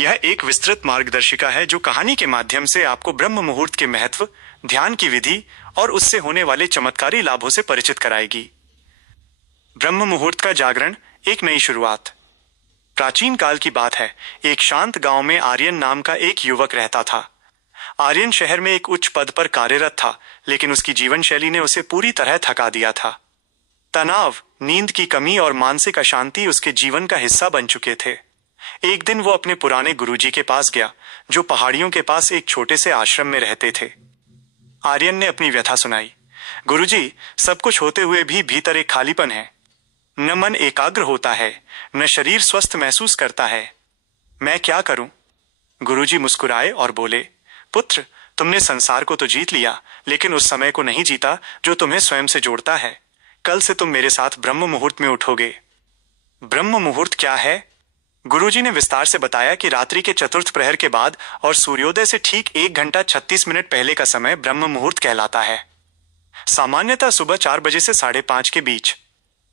यह एक विस्तृत मार्गदर्शिका है जो कहानी के माध्यम से आपको ब्रह्म मुहूर्त के महत्व, ध्यान की विधि और उससे होने वाले चमत्कारी लाभों से परिचित कराएगी। ब्रह्म मुहूर्त का जागरण, एक नई शुरुआत। प्राचीन काल की बात है। एक शांत गांव में आर्यन नाम का एक युवक रहता था। आर्यन शहर में एक उच्च पद पर कार्यरत था, लेकिन उसकी जीवन शैली ने उसे पूरी तरह थका दिया था। तनाव, नींद की कमी और मानसिक अशांति उसके जीवन का हिस्सा बन चुके थे। एक दिन वो अपने पुराने गुरुजी के पास गया, जो पहाड़ियों के पास एक छोटे से आश्रम में रहते थे। आर्यन ने अपनी व्यथा सुनाई। गुरुजी, सब कुछ होते हुए भी भीतर एक खालीपन है। न मन एकाग्र होता है, न शरीर स्वस्थ महसूस करता है। मैं क्या करूं? गुरुजी मुस्कुराए और बोले, पुत्र, तुमने संसार को तो जीत लिया, लेकिन उस समय को नहीं जीता जो तुम्हें स्वयं से जोड़ता है। कल से तुम मेरे साथ ब्रह्म मुहूर्त में उठोगे। ब्रह्म मुहूर्त क्या है? गुरुजी ने विस्तार से बताया कि रात्रि के चतुर्थ प्रहर के बाद और सूर्योदय से ठीक 1 घंटा 36 मिनट पहले का समय ब्रह्म मुहूर्त कहलाता है। सामान्यतः सुबह 4 बजे से 5:30 के बीच।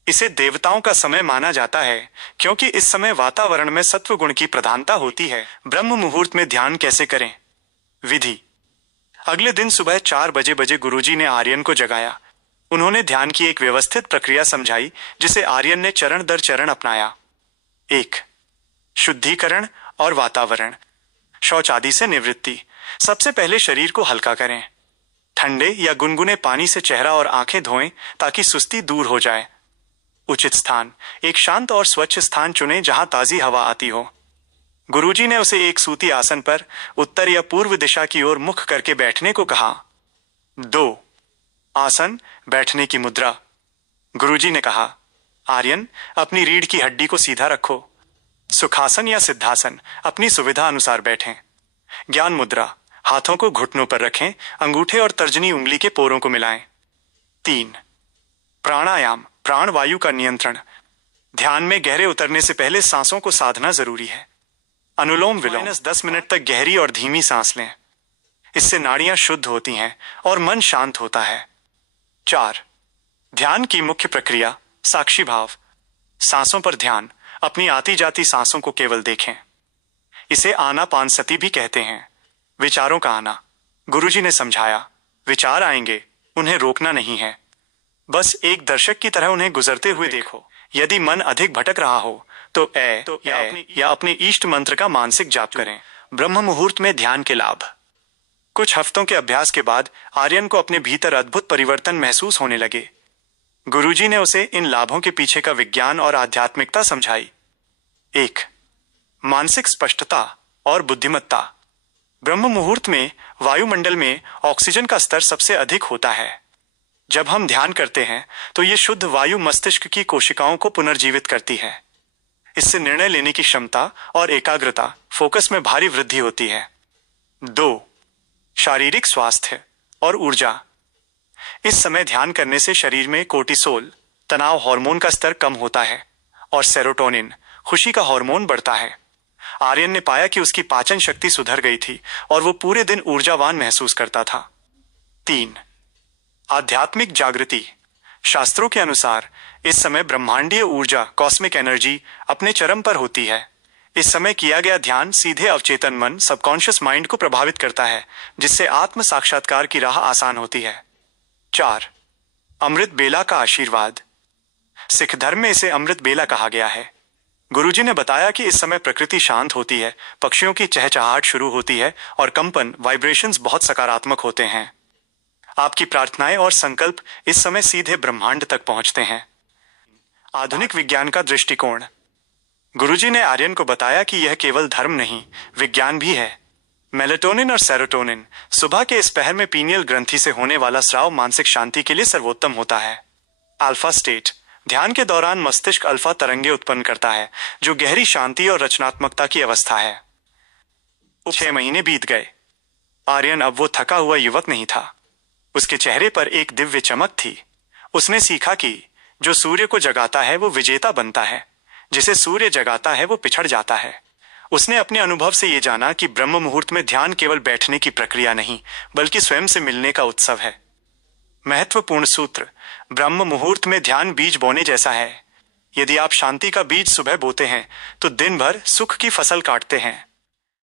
इसे देवताओं का समय माना जाता है, क्योंकि इस समय वातावरण में सत्व गुण की प्रधानता होती है। ब्रह्म मुहूर्त में ध्यान कैसे करें? विधि। अगले दिन सुबह 4 बजे गुरुजी ने आर्यन को जगाया। उन्होंने ध्यान की एक व्यवस्थित प्रक्रिया समझाई, जिसे आर्यन ने चरण दर चरण अपनाया। 1. शुद्धिकरण और वातावरण। शौच आदि से निवृत्ति। सबसे पहले शरीर को हल्का करें। ठंडे या गुनगुने पानी से चेहरा और आंखें धोएं ताकि सुस्ती दूर हो जाए। उचित स्थान। एक शांत और स्वच्छ स्थान चुनें जहां ताजी हवा आती हो। गुरुजी ने उसे एक सूती आसन पर उत्तर या पूर्व दिशा की ओर मुख करके बैठने को कहा। 2. आसन, बैठने की मुद्रा। गुरुजी ने कहा, आर्यन, अपनी रीढ़ की हड्डी को सीधा रखो। सुखासन या सिद्धासन, अपनी सुविधा अनुसार बैठें। ज्ञान मुद्रा, हाथों को घुटनों पर रखें, अंगूठे और तर्जनी उंगली के पोरों को मिलाएं। 3. प्राणायाम, प्राण वायु का नियंत्रण। ध्यान में गहरे उतरने से पहले सांसों को साधना जरूरी है। अनुलोम विलोम, 10 मिनट तक गहरी और धीमी सांस लें। इससे नाड़ियां शुद्ध होती हैं और मन शांत होता है। 4. ध्यान की मुख्य प्रक्रिया, साक्षी भाव। सांसों पर ध्यान, अपनी आती जाती सांसों को केवल देखें। इसे आनापानसति भी कहते हैं। विचारों का आना। गुरुजी ने समझाया, विचार आएंगे, उन्हें रोकना नहीं है। बस एक दर्शक की तरह उन्हें गुजरते हुए देखो। यदि मन अधिक भटक रहा हो तो या अपने इष्ट मंत्र का मानसिक जाप करें। ब्रह्म मुहूर्त में ध्यान के लाभ। कुछ हफ्तों के अभ्यास के बाद आर्यन को अपने भीतर अद्भुत परिवर्तन महसूस होने लगे। गुरुजी ने उसे इन लाभों के पीछे का विज्ञान और आध्यात्मिकता समझाई। 1. मानसिक स्पष्टता और बुद्धिमत्ता। ब्रह्म मुहूर्त में वायुमंडल में ऑक्सीजन का स्तर सबसे अधिक होता है। जब हम ध्यान करते हैं तो ये शुद्ध वायु मस्तिष्क की कोशिकाओं को पुनर्जीवित करती है। इससे निर्णय लेने की क्षमता और एकाग्रता, फोकस में भारी वृद्धि होती है। 2. शारीरिक स्वास्थ्य और ऊर्जा। इस समय ध्यान करने से शरीर में कोर्टिसोल, तनाव हार्मोन का स्तर कम होता है और सेरोटोनिन, खुशी का हार्मोन बढ़ता है। आर्यन ने पाया कि उसकी पाचन शक्ति सुधर गई थी और वो पूरे दिन ऊर्जावान महसूस करता था। 3. आध्यात्मिक जागृति। शास्त्रों के अनुसार इस समय ब्रह्मांडीय ऊर्जा, कॉस्मिक एनर्जी, अपने चरम पर होती है। इस समय किया गया ध्यान सीधे अवचेतन मन, सबकॉन्शियस माइंड को प्रभावित करता है, जिससे आत्म साक्षात्कार की राह आसान होती है। 4. अमृत बेला का आशीर्वाद। सिख धर्म में इसे अमृत बेला कहा गया है। गुरुजी ने बताया कि इस समय प्रकृति शांत होती है, पक्षियों की चहचहाहट शुरू होती है और कंपन, वाइब्रेशंस बहुत सकारात्मक होते हैं। आपकी प्रार्थनाएं और संकल्प इस समय सीधे ब्रह्मांड तक पहुंचते हैं। आधुनिक विज्ञान का दृष्टिकोण। गुरुजी ने आर्यन को बताया कि यह केवल धर्म नहीं, विज्ञान भी है। मेलेटोनिन और सेरोटोनिन, सुबह के इस पहर में पीनियल ग्रंथि से होने वाला स्राव मानसिक शांति के लिए सर्वोत्तम होता है। Alpha state. ध्यान के दौरान मस्तिष्क अल्फा तरंगे उत्पन्न करता है, जो गहरी शांति और रचनात्मकता की अवस्था है। 6 महीने बीत गए। आर्यन अब वो थका हुआ युवक नहीं था। उसके चेहरे पर एक दिव्य चमक थी। उसने सीखा कि जो सूर्य को जगाता है वो विजेता बनता है, जिसे सूर्य जगाता है वो पिछड़ जाता है। उसने अपने अनुभव से ये जाना कि ब्रह्म मुहूर्त में ध्यान केवल बैठने की प्रक्रिया नहीं, बल्कि स्वयं से मिलने का उत्सव है। महत्वपूर्ण सूत्र। ब्रह्म मुहूर्त में ध्यान बीज बोने जैसा है। यदि आप शांति का बीज सुबह बोते हैं तो दिन भर सुख की फसल काटते हैं।